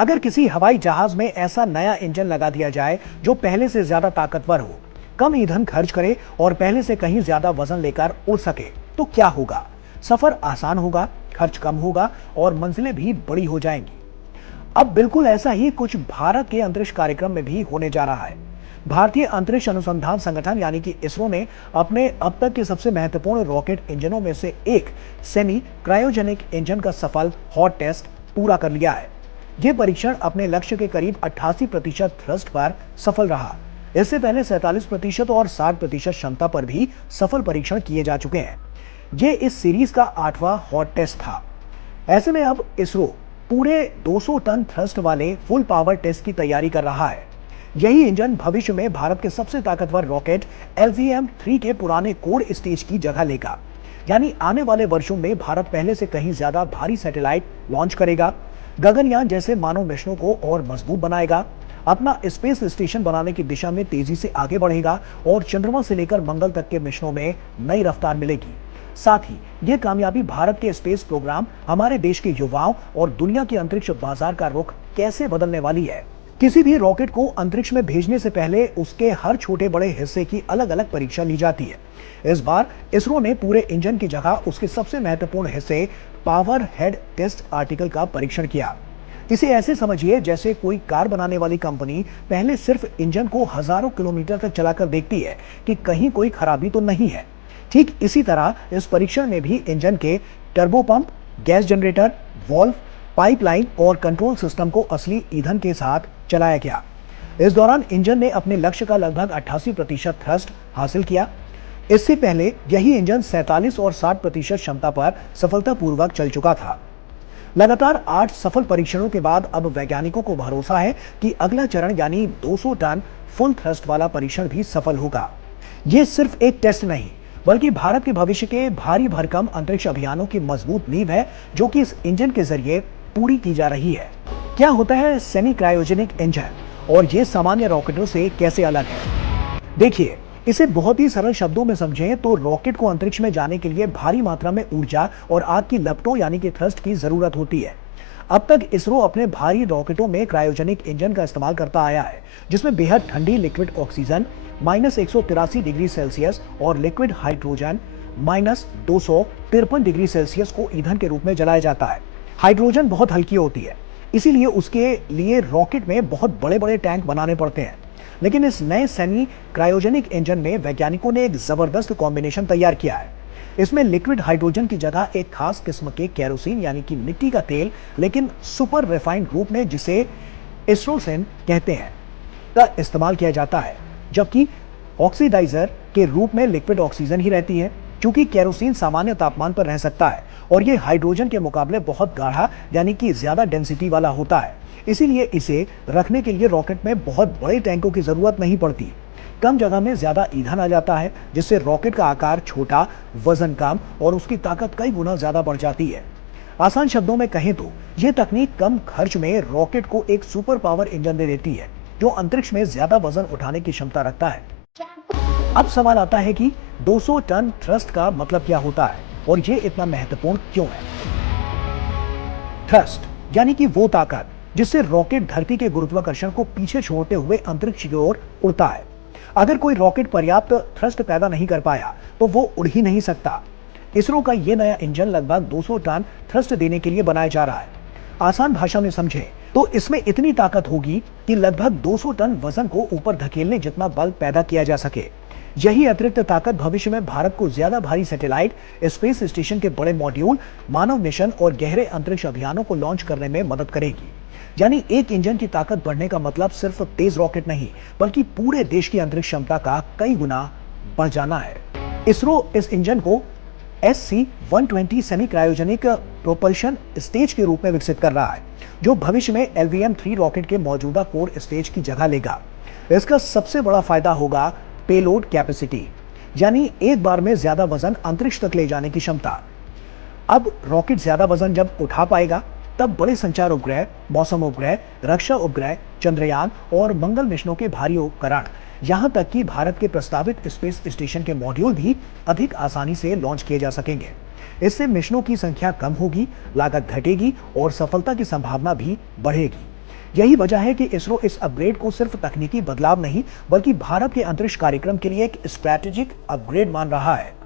अगर किसी हवाई जहाज में ऐसा नया इंजन लगा दिया जाए जो पहले से ज्यादा ताकतवर हो, कम ईंधन खर्च करे और पहले से कहीं ज्यादा वजन लेकर उड़ सके, तो क्या होगा? सफर आसान होगा, खर्च कम होगा और मंजिलें भी बड़ी हो जाएंगी। अब बिल्कुल ऐसा ही कुछ भारत के अंतरिक्ष कार्यक्रम में भी होने जा रहा है। भारतीय अंतरिक्ष अनुसंधान संगठन यानी कि इसरो ने अपने अब तक के सबसे महत्वपूर्ण रॉकेट इंजनों में से एक सेमी क्रायोजेनिक इंजन का सफल हॉट टेस्ट पूरा कर लिया है। यह परीक्षण अपने लक्ष्य के करीब 88% थ्रस्ट पर सफल रहा। इससे पहले 47% और 60% क्षमता पर भी सफल परीक्षण किए जा चुके हैं। ये इस सीरीज का 8वां हॉट टेस्ट था। ऐसे में अब इसरो पूरे 200 टन थ्रस्ट वाले फुल पावर टेस्ट की तैयारी कर रहा है। यही इंजन भविष्य में भारत के सबसे ताकतवर रॉकेट LVM-3 के पुराने कोर स्टेज की जगह लेगा। यानी आने वाले वर्षों में भारत पहले से कहीं ज्यादा भारी सैटेलाइट लॉन्च करेगा, गगनयान जैसे मानव मिशनों को और मजबूत बनाएगा, अपना स्पेस स्टेशन बनाने की दिशा में तेजी से आगे बढ़ेगा और चंद्रमा से लेकर मंगल तक के मिशनों में नई रफ्तार मिलेगी। साथ ही यह कामयाबी भारत के स्पेस प्रोग्राम हमारे देश के युवाओं और दुनिया के अंतरिक्ष बाजार का रुख कैसे बदलने वाली है। किसी भी रॉकेट को अंतरिक्ष में भेजने से पहले उसके हर छोटे बड़े हिस्से की अलग अलग परीक्षा ली जाती है। इस बार इसरो ने पूरे इंजन की जगह उसके सबसे महत्वपूर्ण हिस्से पावर हेड टेस्ट आर्टिकल का परीक्षण किया। इसे ऐसे समझिए जैसे कोई कार बनाने वाली कंपनी पहले सिर्फ इंजन को हजारों किलोमीटर तक चलाकर देखती है कि कहीं कोई खराबी तो नहीं है। ठीक इसी तरह इस परीक्षण में भी इंजन के turbo pump, gas generator, valve, pipeline और कंट्रोल सिस्टम को असली ईंधन के साथ चलाया गया। इस दौरान इंजन ने अपने लक्ष्य का लगभग 88% थ्रस्ट हासिल किया। इससे पहले यही इंजन 47 और 60% क्षमता पर सफलतापूर्वक चल चुका था। लगातार 8 सफल परीक्षणों के बाद अब वैज्ञानिकों को भरोसा है कि अगला चरण यानी 200 टन फुल थ्रस्ट वाला परीक्षण भी सफल होगा। यह सिर्फ एक टेस्ट नहीं, बल्कि भारत के भविष्य के भारी भरकम अंतरिक्ष अभियानों की मजबूत नींव है, जो कि इस इंजन के जरिए पूरी की जा रही है। क्या होता है सेमी क्रायोजेनिक इंजन और ये सामान्य रॉकेटों से कैसे अलग है? देखिए, इसे बहुत ही सरल शब्दों में समझें तो रॉकेट को अंतरिक्ष में जाने के लिए भारी मात्रा में ऊर्जा और आग की लपटों यानी कि थ्रस्ट की जरूरत होती है। अब तक इसरो अपने भारी रॉकेटों में क्रायोजेनिक इंजन का इस्तेमाल करता आया है, जिसमें बेहद ठंडी लिक्विड ऑक्सीजन -183 डिग्री सेल्सियस और लिक्विड हाइड्रोजन -253 डिग्री सेल्सियस को ईंधन के रूप में जलाया जाता है। हाइड्रोजन बहुत हल्की होती है, इसीलिए उसके लिए रॉकेट में बहुत बड़े बड़े टैंक बनाने पड़ते हैं। लेकिन इस नए सेमी क्रायोजेनिक इंजन में वैज्ञानिकों ने एक जबरदस्त कॉम्बिनेशन तैयार किया है। इसमें लिक्विड हाइड्रोजन की जगह एक खास किस्म के केरोसिन यानी कि मिट्टी का तेल, लेकिन सुपर रिफाइंड रूप में जिसे एस्ट्रोसेन कहते हैं, का इस्तेमाल किया जाता है, जबकि ऑक्सीडाइजर के रूप में लिक्विड ऑक्सीजन ही रहती है। क्योंकि केरोसिन सामान्य तापमान पर रह सकता है और ये हाइड्रोजन के मुकाबले बहुत गाढ़ा यानी कि ज्यादा डेंसिटी वाला होता है, इसीलिए इसे रखने के लिए रॉकेट में बहुत बड़े टैंकों की जरूरत नहीं पड़ती। कम जगह में ज्यादा ईंधन आ जाता है, जिससे रॉकेट का आकार छोटा, वजन कम और उसकी ताकत कई गुना ज्यादा बढ़ जाती है। आसान शब्दों में कहें तो यह तकनीक कम खर्च में रॉकेट को एक सुपर पावर इंजन दे देती है, जो अंतरिक्ष में ज्यादा वजन उठाने की क्षमता रखता है। अब सवाल आता है कि 200 टन थ्रस्ट का मतलब क्या होता है और ये इतना महत्वपूर्ण क्यों है? थ्रस्ट यानी कि वो ताकत जिससे रॉकेट धरती के गुरुत्वाकर्षण को पीछे छोड़ते हुए अंतरिक्ष की ओर उड़ता है। अगर कोई रॉकेट पर्याप्त थ्रस्ट पैदा नहीं कर पाया तो वो उड़ ही नहीं सकता। इसरो का ये नया इंजन लगभग 200 टन थ्रस्ट देने के लिए बनाया जा रहा है। आसान भाषा में समझे तो इसमें इतनी ताकत होगी कि लगभग 200 टन वजन को ऊपर धकेलने जितना बल पैदा किया जा सके। यही अतिरिक्त ताकत भविष्य में भारत को ज्यादा भारी सैटेलाइट, स्पेस स्टेशन के बड़े मॉड्यूल, मानव मिशन और गहरे अंतरिक्ष अभियानों को लॉन्च करने में मदद करेगी। यानी एक इंजन की ताकत बढ़ने का मतलब सिर्फ तेज रॉकेट नहीं, बल्कि पूरे देश की अंतरिक्ष क्षमता का कई गुना बढ़ जाना है। इसरो इस इंजन को SC-120 semi cryogenic propulsion stage के रूप में विकसित कर रहा है, जो भविष्य में LVM-3 रॉकेट के मौजूदा कोर स्टेज की जगह लेगा। इसका सबसे बड़ा फायदा होगा पेलोड कैपेसिटी, यानी एक बार में ज्यादा वजन अंतरिक्ष तक ले जाने की क्षमता। अब रॉकेट ज्यादा वजन जब उठा पाएगा, तब बड़े संचार उपग्रह, मौसम उपग्रह, रक्षा उपग्रह, चंद्रयान और मंगल मिशनों के भारी उपकरण, यहां तक कि भारत के प्रस्तावित स्पेस स्टेशन के मॉड्यूल भी अधिक आसानी से लॉन्च किए जा सकेंगे। इससे मिशनों की संख्या कम होगी, लागत घटेगी और सफलता की संभावना भी बढ़ेगी। यही वजह है कि इसरो इस अपग्रेड को सिर्फ तकनीकी बदलाव नहीं, बल्कि भारत के अंतरिक्ष कार्यक्रम के लिए एक स्ट्रैटेजिक अपग्रेड मान रहा है।